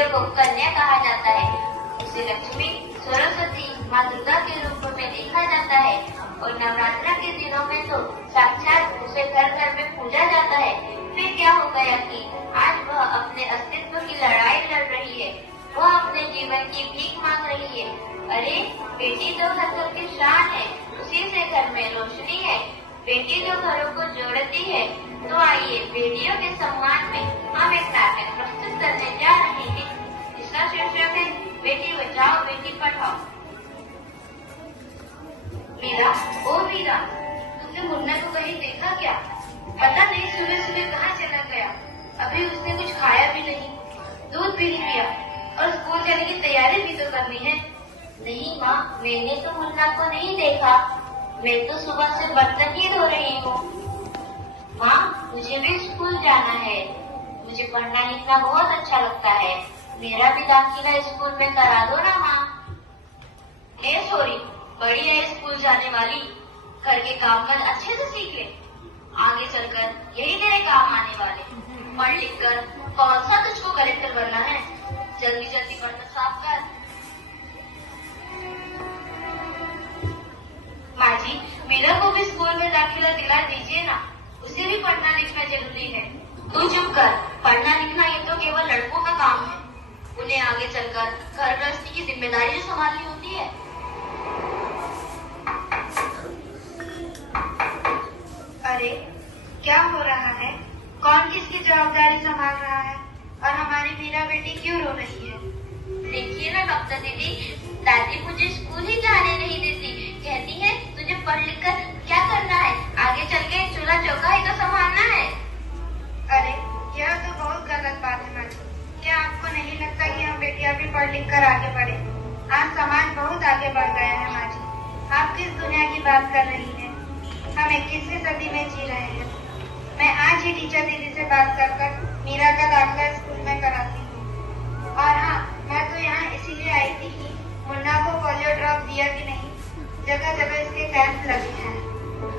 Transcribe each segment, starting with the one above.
बेटियों को कन्या कहा जाता है। उसे लक्ष्मी, सरस्वती, माँ दुर्गा के रूप में देखा जाता है और नवरात्र के दिनों में तो साक्षात उसे घर घर में पूजा जाता है। फिर क्या हो गया कि आज वह अपने अस्तित्व की लड़ाई लड़ रही है, वह अपने जीवन की भीख मांग रही है। अरे बेटी तो घर की शान है, उसी से घर में रोशनी है, बेटी तो घरों को जोड़ती है। तो आइए बेटियों के सम्मान में हम एक नाटक प्रस्तुत करने जा रहे हैं। इसका शीर्षक है बेटी बचाओ बेटी पढ़ाओ। मीरा, ओ मीरा, तुमने मुन्ना को कहीं देखा क्या? पता नहीं सुबह सुबह कहाँ चला गया। अभी उसने कुछ खाया भी नहीं, दूध भी नहीं पिया और स्कूल जाने की तैयारी भी तो करनी है। नहीं माँ, मैंने तो मुन्ना को नहीं देखा, मैं तो सुबह से बर्तन ही धो रही हूँ। माँ, मुझे भी स्कूल जाना है, मुझे पढ़ना लिखना बहुत अच्छा लगता है, मेरा भी दाखिला स्कूल में करा दो ना माँ। सॉरी, बड़ी है स्कूल जाने वाली, घर के काम काज अच्छे से सीख ले, आगे चलकर यही तेरे काम आने वाले। पढ़ लिख कर कौन सा तुझको कलेक्टर बनना है, जल्दी जल्दी बर्तन साफ कर। माँ जी, मीरा को भी स्कूल में दाखिला दिला दीजिए ना, उसे भी पढ़ना लिखना जरूरी है। तू चुप कर, पढ़ना लिखना ये तो केवल लड़कों का काम है, उन्हें आगे चलकर घर गृहस्थी की जिम्मेदारी जो संभालनी होती है। अरे क्या हो रहा है? कौन किसकी जवाबदारी संभाल रहा है और हमारी मीरा बेटी क्यों रो रही है? देखिए ना डॉक्टर दीदी, दादी मुझे स्कूल ही जाने नहीं देती, कहती है तुझे पढ़ लिख कर क्या करना है, आगे चल के चूल्हा चौका ही तो संभालना है। अरे यह तो बहुत गलत बात है माँ जी। क्या आपको नहीं लगता कि हम बेटियां भी पढ़ लिख कर आगे बढ़े? आज समाज बहुत आगे बढ़ गया है माँ जी। आप किस दुनिया की बात कर रही हैं? हम 21वीं सदी में जी रहे हैं। मैं आज ही टीचर दीदी से बात कर मीरा का दाखिला स्कूल में कराती हूँ। और हाँ, मैं तो यहाँ इसीलिए आई थी कि मुन्ना को पोलियो ड्रॉप दिया कि नहीं, जगह जगह इसके कैंप लगे हैं।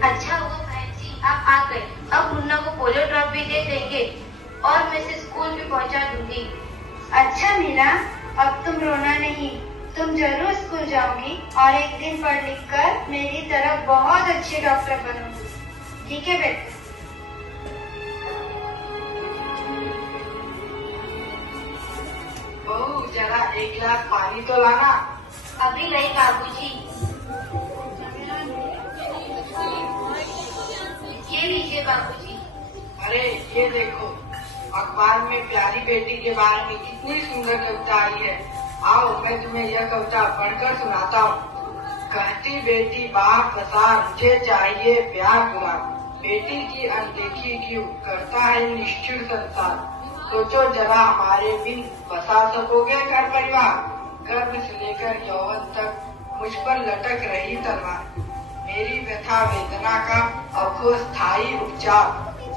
अच्छा हुआ बहन जी आप आ गए, अब मुन्ना को पोलियो ड्रॉप भी दे देंगे और मैं इसे स्कूल भी पहुँचा दूंगी। अच्छा मीरा, अब तुम रोना नहीं, तुम जरूर स्कूल जाओगी और एक दिन पढ़ लिख कर मेरी तरफ बहुत अच्छे डॉक्टर बनोगी, ठीक है बेटा? बहू, जरा एक गिलास पानी तो लाना। अभी नहीं बाबूजी। ये लीजिए बाबूजी। अरे ये देखो, अखबार में प्यारी बेटी के बारे में कितनी सुंदर कविता आई है। आओ मैं तुम्हें यह कविता पढ़कर सुनाता हूँ। कहती बेटी बाहर पसार, मुझे चाहिए प्यार दुलार, बेटी की अनदेखी क्यों करता है निष्ठुर संसार। सोचो जरा हमारे बिन बसा सकोगे घर परिवार, गर्भ से लेकर यौवन तक मुझ पर लटक रही तलवार। मेरी व्यथा वेदना का अब हो स्थायी उपचार,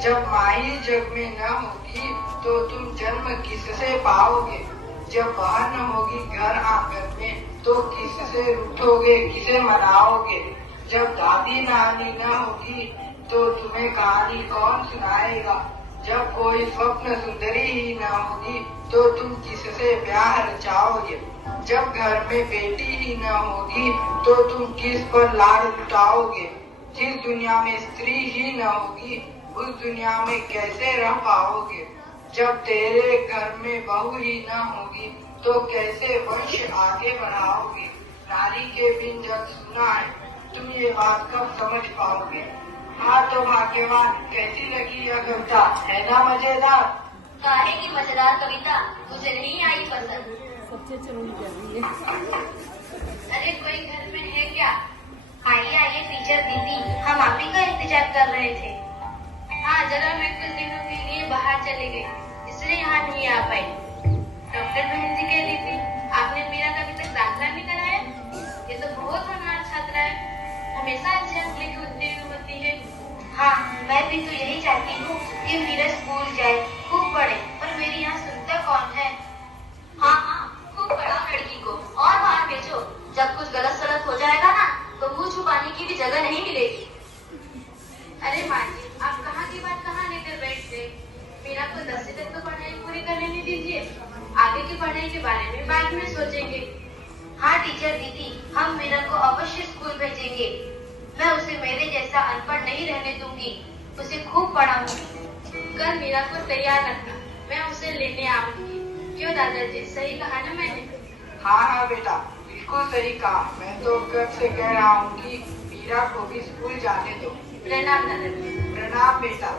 जब माई जग में न होगी तो तुम जन्म किससे पाओगे, जब बहन न होगी घर आंगन में तो किससे रूठोगे किसे मनाओगे, जब दादी नानी न होगी तो तुम्हें कहानी कौन सुनाएगा, जब कोई स्वप्न सुंदरी ही न होगी तो तुम किससे ब्याह रचाओगे, जब घर में बेटी ही न होगी तो तुम किस पर लाड़ लुटाओगे, जिस दुनिया में स्त्री ही न होगी उस दुनिया में कैसे रह पाओगे, जब तेरे घर में बहू ही न होगी तो कैसे वंश आगे बढ़ाओगे। नारी के बिन जग सुना है, तुम ये बात कब समझ पाओगे। हाँ तो भाग्यवान, कैसी लगी यह कविता, है ना मजेदार? काहे की मजेदार कविता, मुझे नहीं आई पसंद। अरे कोई घर में है क्या? आइए आइए टीचर दीदी, हम आप ही का इंतजार कर रहे थे। हाँ जरा मैं कुछ दिनों के लिए बाहर चले गए, इसलिए यहाँ नहीं आ पाई। डॉक्टर बहन जी कह रही थी आपने मीरा का अभी तक दाखिला नहीं कराया, ये तो बहुत होनहार छात्रा है, हमेशा अच्छे अंक लेके उत्तीर्ण होती है। हाँ मैं भी तो यही चाहती हूँ कि मीरा स्कूल जाए, खूब पढ़े, पर मेरी यहाँ सुनता कौन है। हाँ हाँ खूब पढ़ाओ लड़की को और बाहर भेजो, जब कुछ गलत सलत हो जाएगा ना तो मुंह छुपाने की भी जगह नहीं मिलेगी। अरे माँ जी आप कहाँ की बात कहाँ लेकर बैठ गए, मीरा को 10वीं तक तो पढ़ाई पूरी कर लेने दीजिए, आगे की पढ़ाई के बारे में बाद में सोचेंगे। हाँ टीचर दीदी, हम मीरा को अवश्य स्कूल भेजेंगे। मैं उसे मेरे जैसा अनपढ़ नहीं रहने दूंगी, उसे खूब पढ़ाऊंगी। कल मीरा को तैयार रखना, मैं उसे लेने आऊंगी। क्यों दादाजी, सही कहा ना मैंने? हाँ हाँ बेटा, बिल्कुल सही कहा। मैं तो कब से कह रहा हूँ कि मीरा को भी स्कूल जाने दो। प्रणाम दादाजी। प्रणाम बेटा।